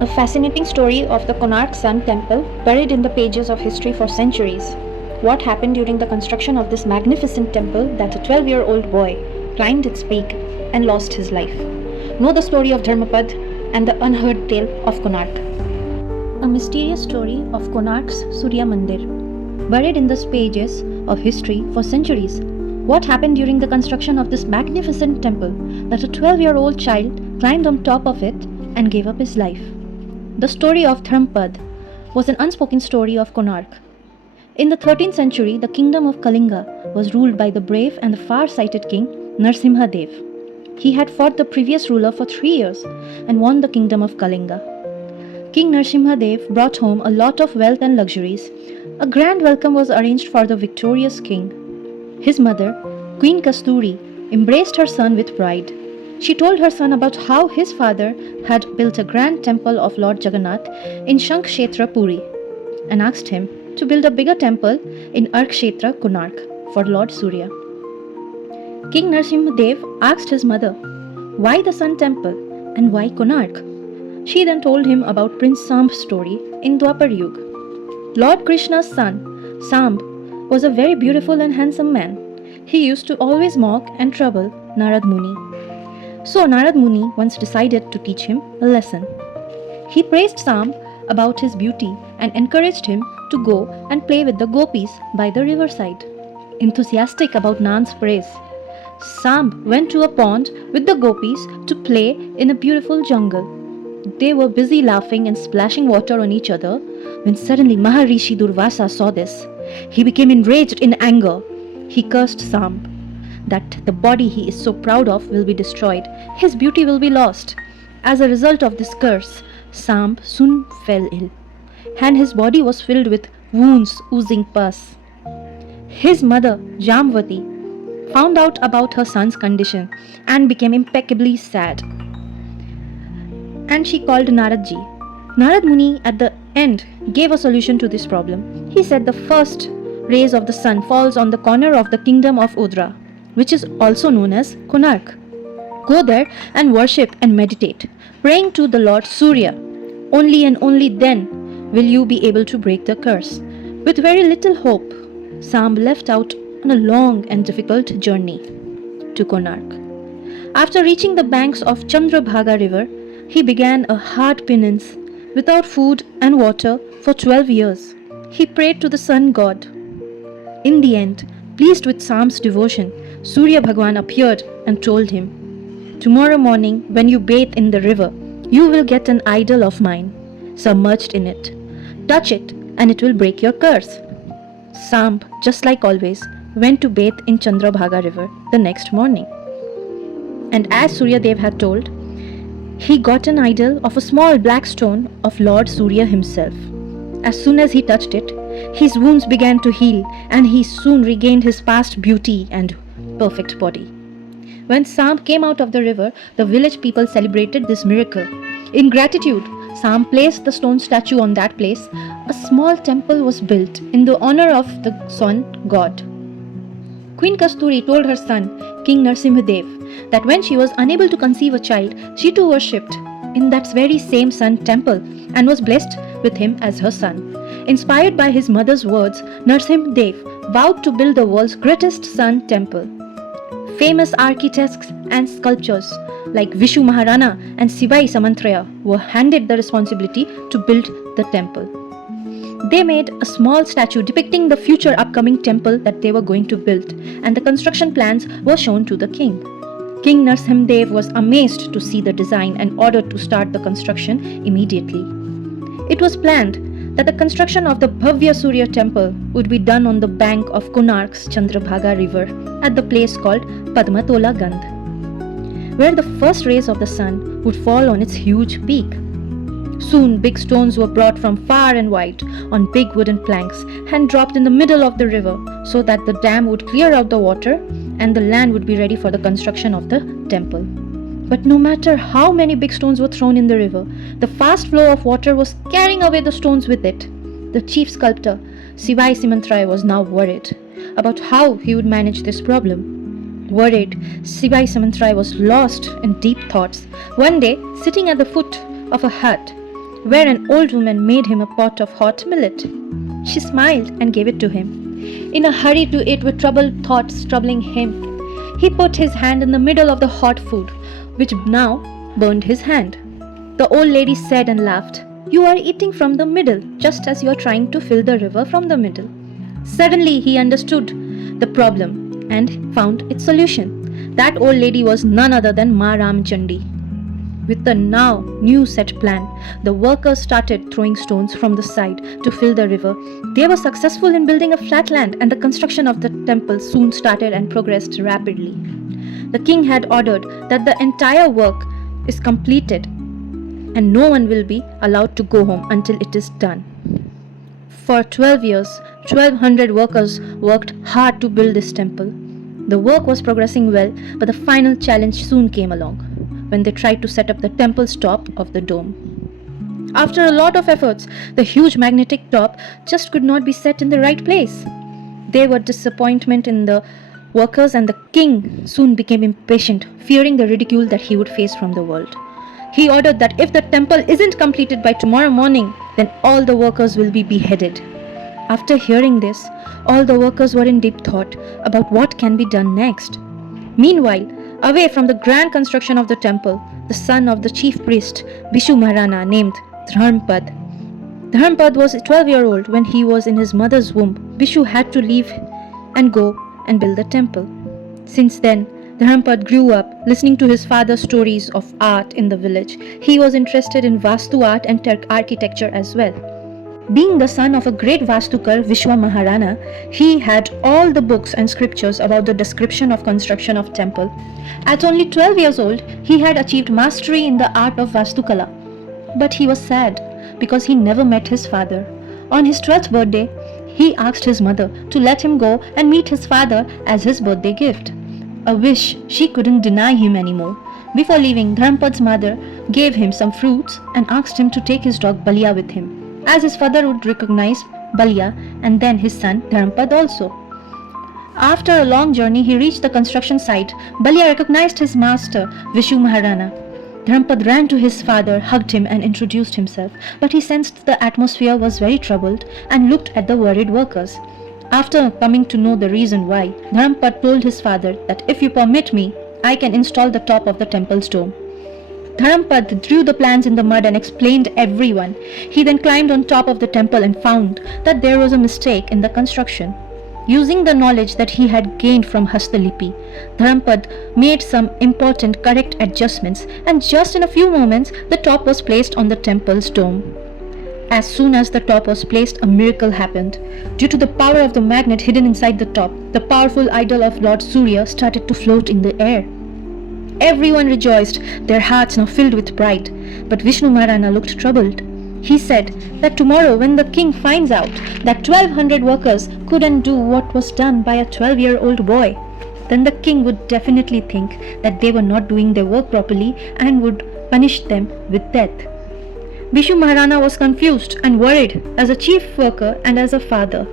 A fascinating story of the Konark Sun Temple buried in the pages of history for centuries. What happened during the construction of this magnificent temple that a 12-year-old boy climbed its peak and lost his life? Know the story of Dharmapad and the unheard tale of Konark. A mysterious story of Konark's Surya Mandir, buried in the pages of history for centuries. What happened during the construction of this magnificent temple that a 12-year-old child climbed on top of it and gave up his life? The story of Dharmapad was an unspoken story of Konark. In the 13th century, the kingdom of Kalinga was ruled by the brave and the far-sighted king Narasimhadeva. He had fought the previous ruler for 3 years and won the kingdom of Kalinga. King Narasimhadeva brought home a lot of wealth and luxuries. A grand welcome was arranged for the victorious king. His mother, Queen Kasturi, embraced her son with pride. She told her son about how his father had built a grand temple of Lord Jagannath in Shankkshetra Puri and asked him to build a bigger temple in Arkshetra Konark for Lord Surya. King Narasimhadev asked his mother, why the Sun Temple and why Konark? She then told him about Prince Samb's story in Dwapar Yuga. Lord Krishna's son, Samb, was a very beautiful and handsome man. He used to always mock and trouble Narad Muni. So Narad Muni once decided to teach him a lesson. He praised Samb about his beauty and encouraged him to go and play with the gopis by the riverside. Enthusiastic about Nan's praise, Samb went to a pond with the gopis to play in a beautiful jungle. They were busy laughing and splashing water on each other when suddenly Maharishi Durvasa saw this. He became enraged in anger. He cursed Samb that the body he is so proud of will be destroyed, his beauty will be lost. As a result of this curse, Samb soon fell ill, and his body was filled with wounds oozing pus. His mother, Jamvati, found out about her son's condition and became impeccably sad. And she called Naradji. Narad Muni at the end gave a solution to this problem. He said the first rays of the sun falls on the corner of the kingdom of Udra, which is also known as Konark. Go there and worship and meditate, praying to the Lord Surya. Only and only then will you be able to break the curse. With very little hope, Samb left out on a long and difficult journey to Konark. After reaching the banks of Chandrabhaga river, he began a hard penance without food and water for 12 years. He prayed to the sun god. In the end, pleased with Samb's devotion, Surya Bhagwan appeared and told him, tomorrow morning when you bathe in the river, you will get an idol of mine submerged in it. Touch it and it will break your curse. Samb, just like always, went to bathe in Chandrabhaga river the next morning. And as Surya Dev had told, he got an idol of a small black stone of Lord Surya himself. As soon as he touched it, his wounds began to heal and he soon regained his past beauty and perfect body. When Samb came out of the river, the village people celebrated this miracle. In gratitude, Samb placed the stone statue on that place. A small temple was built in the honor of the sun god. Queen Kasturi told her son, King Narasimhadev, that when she was unable to conceive a child, she too worshipped in that very same sun temple and was blessed with him as her son. Inspired by his mother's words, Narasimhadev vowed to build the world's greatest sun temple. Famous architects and sculptors like Vishu Maharana and Sivai Samantraya were handed the responsibility to build the temple. They made a small statue depicting the future upcoming temple that they were going to build, and the construction plans were shown to the king. King Narasimhadev was amazed to see the design and ordered to start the construction immediately. It was planned that the construction of the Bhavya Surya temple would be done on the bank of Konark's Chandrabhaga river at the place called Padmatola Gandh, where the first rays of the sun would fall on its huge peak. Soon big stones were brought from far and wide on big wooden planks and dropped in the middle of the river so that the dam would clear out the water and the land would be ready for the construction of the temple. But no matter how many big stones were thrown in the river, the fast flow of water was carrying away the stones with it. The chief sculptor, Sivai Samantraya, was now worried about how he would manage this problem. Worried, Sivai Samantraya was lost in deep thoughts. One day, sitting at the foot of a hut, where an old woman made him a pot of hot millet. She smiled and gave it to him. In a hurry to eat with troubled thoughts troubling him, he put his hand in the middle of the hot food, which now burned his hand. The old lady said and laughed, "You are eating from the middle, just as you are trying to fill the river from the middle." Suddenly he understood the problem and found its solution. That old lady was none other than Ma Ramchandi. With the now new set plan, the workers started throwing stones from the side to fill the river. They were successful in building a flat land, and the construction of the temple soon started and progressed rapidly. The king had ordered that the entire work is completed and no one will be allowed to go home until it is done. For 12 years, 1200 workers worked hard to build this temple. The work was progressing well, but the final challenge soon came along when they tried to set up the temple's top of the dome. After a lot of efforts, the huge magnetic top just could not be set in the right place. There were disappointment in the workers, and the king soon became impatient, fearing the ridicule that he would face from the world. He ordered that if the temple isn't completed by tomorrow morning, then all the workers will be beheaded. After hearing this, all the workers were in deep thought about what can be done next. Meanwhile, away from the grand construction of the temple, the son of the chief priest, Vishu Maharana, named Dharmapad. Dharmapad was 12-year-old when he was in his mother's womb. Vishu had to leave and go and build the temple. Since then, Dharmapad grew up listening to his father's stories of art in the village. He was interested in Vastu art and architecture as well. Being the son of a great Vastukar, Vishwa Maharana, he had all the books and scriptures about the description of construction of temple. At only 12 years old, he had achieved mastery in the art of Vastukala. But he was sad because he never met his father. On his 12th birthday, he asked his mother to let him go and meet his father as his birthday gift. A wish she couldn't deny him anymore. Before leaving, Dharmapad's mother gave him some fruits and asked him to take his dog Balia with him, as his father would recognize Balia and then his son Dharmapad also. After a long journey, he reached the construction site. Balia recognized his master, Vishu Maharana. Dharmapad ran to his father, hugged him and introduced himself, but he sensed the atmosphere was very troubled and looked at the worried workers. After coming to know the reason why, Dharmapad told his father that if you permit me, I can install the top of the temple's dome. Dharmapad drew the plans in the mud and explained everyone. He then climbed on top of the temple and found that there was a mistake in the construction. Using the knowledge that he had gained from Hastalipi, Dharmapad made some important correct adjustments, and just in a few moments, the top was placed on the temple's dome. As soon as the top was placed, a miracle happened. Due to the power of the magnet hidden inside the top, the powerful idol of Lord Surya started to float in the air. Everyone rejoiced, their hearts now filled with pride. But Vishnu Maharana looked troubled. He said that tomorrow, when the king finds out that 1200 workers couldn't do what was done by a 12-year-old boy, then the king would definitely think that they were not doing their work properly and would punish them with death. Vishu Maharana was confused and worried as a chief worker and as a father.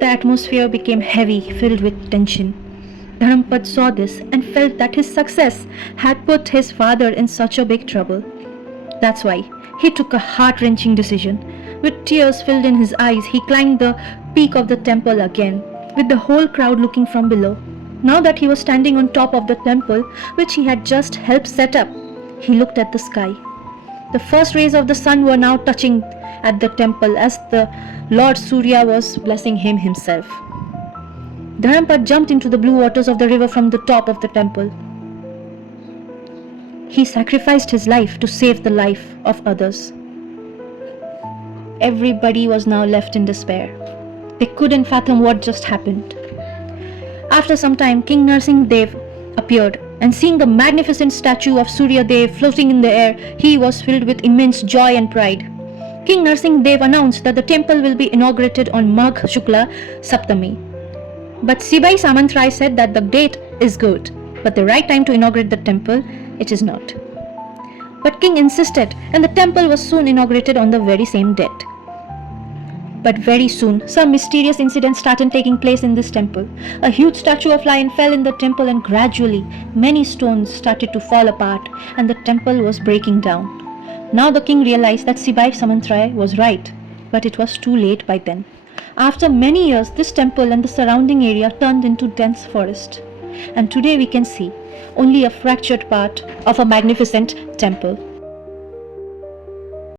The atmosphere became heavy, filled with tension. Dharmapad saw this and felt that his success had put his father in such a big trouble. That's why he took a heart-wrenching decision. With tears filled in his eyes, he climbed the peak of the temple again, with the whole crowd looking from below. Now that he was standing on top of the temple, which he had just helped set up, he looked at the sky. The first rays of the sun were now touching at the temple as the Lord Surya was blessing him himself. Dharmapad jumped into the blue waters of the river from the top of the temple. He sacrificed his life to save the life of others. Everybody was now left in despair. They couldn't fathom what just happened. After some time, King Narasimhadeva appeared, and seeing the magnificent statue of Surya Dev floating in the air, he was filled with immense joy and pride. King Narasimhadeva announced that the temple will be inaugurated on Magh Shukla Saptami. But Sibai Samantrai said that the date is good, but the right time to inaugurate the temple, it is not. But king insisted, and the temple was soon inaugurated on the very same date. But very soon, some mysterious incidents started taking place in this temple. A huge statue of lion fell in the temple, and gradually many stones started to fall apart and the temple was breaking down. Now the king realized that Sibai Samantrai was right, but it was too late by then. After many years, this temple and the surrounding area turned into dense forest. And today we can see only a fractured part of a magnificent temple.